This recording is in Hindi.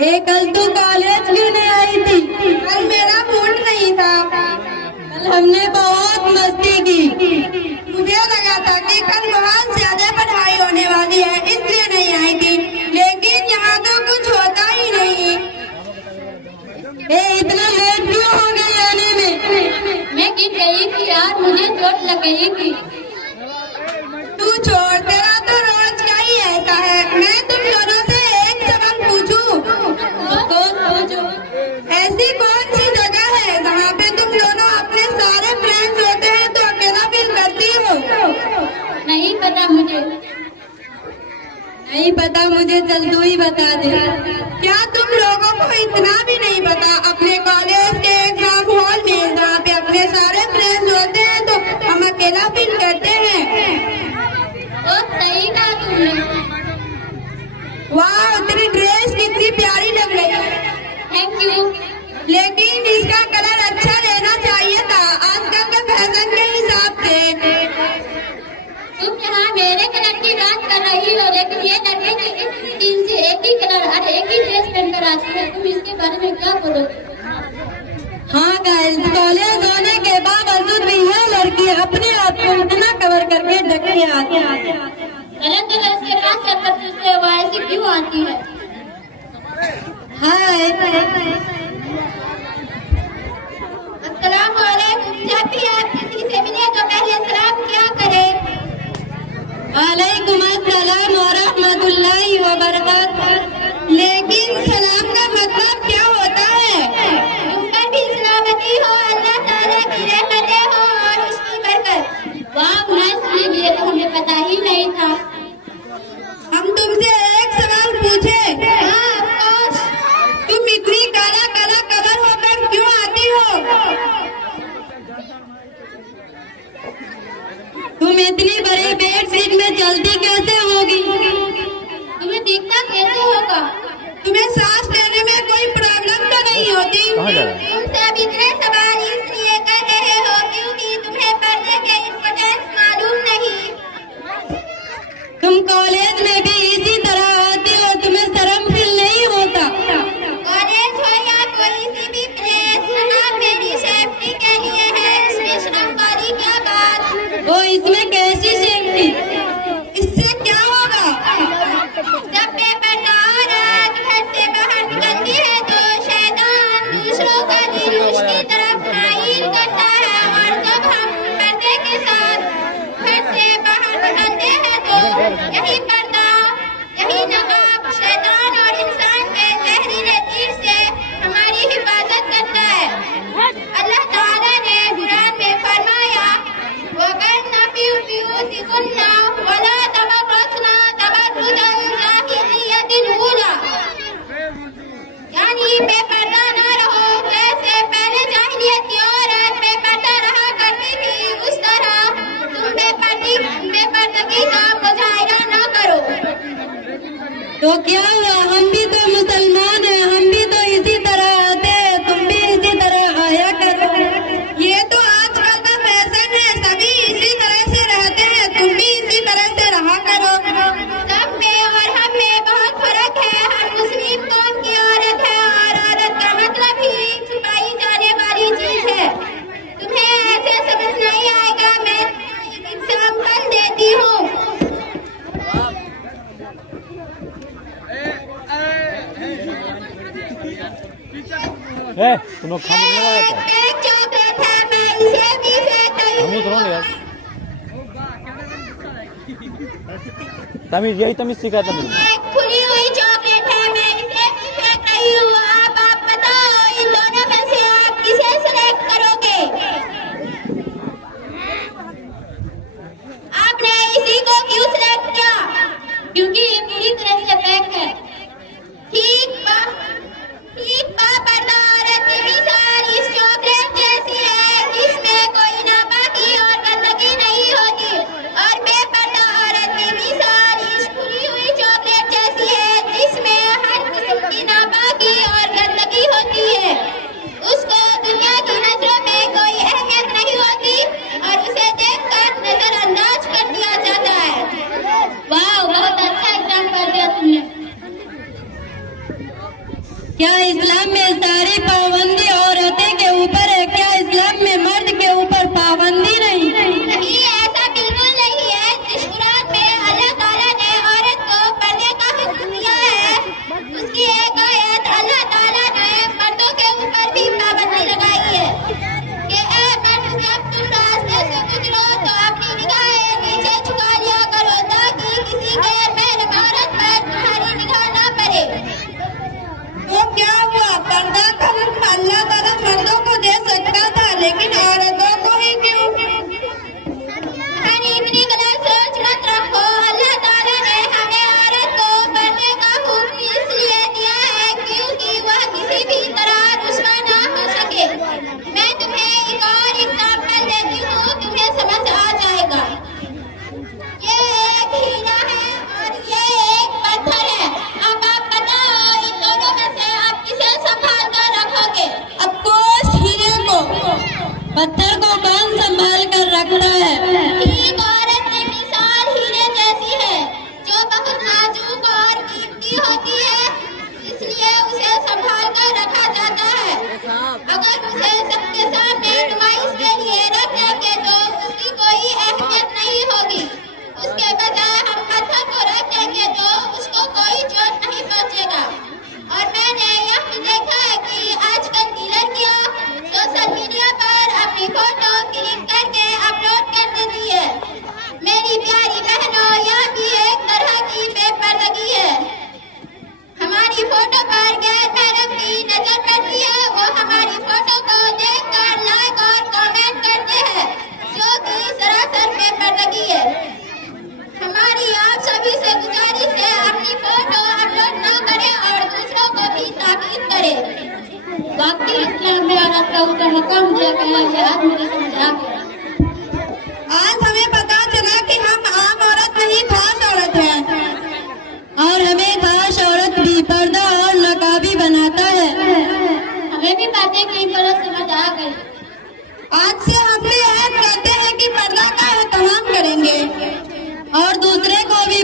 कल तू कॉलेज क्यों नहीं आई थी? कल मेरा मूड नहीं था। कल हमने बहुत मस्ती की। मुझे लगा था कि कल बहुत ज्यादा पढ़ाई होने वाली है, इसलिए नहीं आई थी, लेकिन यहाँ तो कुछ होता ही नहीं। इतना लेट क्यों हो गई आने में? मैं गिर गई थी यार, मुझे चोट लग गई थी। तू छोड़, तेरा तो रोज का ही ऐसा है। मैं तुम दोनों से एक सवाल पूछूं? पूछो। ऐसी कौन सी जगह है जहाँ पे तुम दोनों अपने सारे फ्रेंड्स होते हैं तो अकेला फील करती हो? नहीं पता मुझे। नहीं पता मुझे, चल तू ही बता दे। क्या तुम लोगों को इतना भी नहीं पता? अपने कॉलेज के एग्जाम हॉल में जहाँ पे अपने सारे फ्रेंड्स होते हैं तो हम अकेला फील करते हैं। तो सही कहा तुमने। वाह, तेरी ड्रेस कितनी प्यारी लग रही है। Thank you. लेकिन इसका कलर अच्छा रहना चाहिए था, आजकल के फैशन के हिसाब से। तुम यहाँ मेरे कलर की बात कर रही हो, लेकिन ये लड़के तो इतनी दिन से एक ही कलर और एक ही ड्रेस पहनकर आती है। तुम इसके बारे में क्या बोलोगे? हाँ गाइस, कॉलेज होने के बावजूद भी यह लड़की अपने आप को इतना कवर करके ढक के आती है। गलत तो इसके पास चलकर पूछते हो, ऐसी क्यों आती है? हाय, अस्सलाम वालेकुम। जब भी आप किसी से मिले तो पहले सलाम क्या करें? वालेकुम अस्सलाम व रहमतुल्लाहि व बरकातहू। लेकिन सलाम का मतलब क्या होता है? तुम पर भी सलामती हो, अल्लाह ताला की रहमतें हो और उसकी बरकत। वाह नाइस, ये तो हमें पता ही नहीं था। हम तुमसे एक सवाल पूछे? हाँ, of course। तुम इतनी काला काला कवर होकर क्यों आती हो? तुम इतनी बड़ी बेडशीट में चलती कैसे होगी? तुम्हें दिखता कैसे होगा? तुम्हें सांस लेने में कोई प्रॉब्लम तो नहीं होती? तुमसे अब इतने सवाल इसलिए कर रहे हो क्योंकि तुम्हें पर्दे के इम्पोर्टेंस मालूम नहीं। तुम कॉलेज में भी इसी तरह आती हो, तुम्हें शर्म फील नहीं होता? कॉलेज हो या कोई सी भी प्लेस, सब मेरी सेफ्टी के लिए है, इसमें शर्मगारी क्या बात? वो इसमें कैसी सेफ्टी? इससे क्या होगा? जब बेपर्दा औरत घर से बाहर निकलती है तो शैतान दूसरों का दिल उसकी तरफ माइल करता है, और जब हम पर्दे के साथ घर से बाहर निकलते हैं तो यही पर्दा, यही नकाब शैतान और इंसान के जहरीले तीर से हमारी हिफाजत करता है। अल्लाह ताला ने कुरान में फरमाया, वक़रना फ़ी बुयूतिकुन्ना वला तबररजना तबर्रुजल जाहिलिय्यतिल ऊला, यानी बेपर्दा न रहो जैसे पहले जाहिलियत की औरत बेपर्दा रहा करती थी, उस तरह तुम बेपर्दगी का मुजाहिरा न करो। तो क्या हुआ, हम भी तो मुसलमान हैं, हम भी तो इसी तरह आते हैं, तुम भी इसी तरह आया करो। ये तो आजकल का फैशन है, सभी इसी तरह से रहते हैं, तुम भी इसी तरह से रहा करो। सब में और हम में बहुत फर्क है। हम मुस्लिम कौम की औरत है और औरत का मतलब ही छुपाई जाने वाली चीज है। तुम्हें ऐसे समझ नहीं आएगा, मैं एग्जाम्पल देती हूँ। तुम लोग खाना नहीं लगा था? एक चॉकलेट है, मैं इसे भी फेंक रही हम उतरो यार। तमीज, यही तमीज सिखा था मुझे। एक खुली हुई चॉकलेट है, मैं इसे भी फेंक रही हूँ। आप बताओ, इन दोनों में से आप किसे सिलेक्ट करोगे? आपने इसी को क्यों सिलेक्ट किया? क्योंकि ये पूरी तरह से पैक है। ठीक बा पर्दा औरत की मिसाल इस चॉकलेट जैसी है, जिसमें कोई नापाकी और गंदगी नहीं होती, और बेपर्दा औरत की मिसाल इस खुली हुई चॉकलेट जैसी क्या इस्लाम में सारी पाबंदी औरतें के ऊपर है? क्या इस्लाम में मर्द के ऊपर पाबंदी नहीं? नहीं, ऐसा बिल्कुल नहीं है। जिस कुरान में अल्लाह ताला ने औरत को पर्दे का हुक्म दिया है, उसकी एक आयत अल्लाह ताला ने मर्दों के ऊपर भी पाबंदी लगाई है कि ए मर्द, जब तुम रास्ते से गुजरो तो अपनी निगाहें नीचे झुका लिया करो ताकि किसी गैर महरम औरत पर तुम्हारी निगाह ना पड़े। तो क्या हुआ? पर्दा का हुक्म अल्लाह ताला मर्दों को दे सकता था, लेकिन औरतों को ही क्यों? हमारी इतनी गलत सोच मत रखो। अल्लाह ताला ने हमें औरत को पर्दे का हुक्म इसलिए दिया है क्योंकि वह किसी भी तरह रुस्वा ना हो सके। मैं तुम्हें एक और एग्जाम्पल देती हूँ, तुम्हें समझ आ जाएगा। ये एक हीरा है और ये एक पत्थर है। अब आप बताओ, इन दोनों में से आप किसे संभाल कर रखोगे? अफकोर्स हीरे को। पत्थर को कौन संभाल कर रखता है? ठीक औरत की मिसाल हीरे जैसी है, जो बहुत नाजुक और कीमती होती है, इसलिए उसे संभाल कर रखा जाता है। अगर उसे सबके सामने नुमाइश के लिए रख देंगे तो उसकी कोई अहमियत नहीं होगी। उसके बजाय हम पत्थर को रख देंगे तो उसको कोई चोट नहीं पहुंचेगा। और मैंने यह भी देखा है कि आजकल की लड़कियां सोशल मीडिया पर अपनी फोटो क्लिक करके अपलोड कर देती है। मेरी प्यारी बहनों, यह भी एक तरह की बेपर्दगी है। हमारी फोटो पर गैर महरम की नजर पड़ती है, वो हमारी फोटो को देखकर लाइक और कमेंट करते हैं, जो कि सरासर बेपर्दगी है। हमारी आप सभी से गुजारिश है, अपनी फोटो अपलोड न करें और दूसरों को भी ताकीद करें। बाकी इस्लाम में औरत का ऊपर हुक्म दिया गया है, आज मुझे समझ आ गया। आज हमें पता चला कि हम आम औरत नहीं, खास औरत है। और हमें खास औरत भी पर्दा और नकाबी बनाता है। हमें भी बातें कई तरह समझ आ गई। आज से हम भी ऐड करते हैं कि पर्दा का एहतमाम करेंगे और दूसरे को भी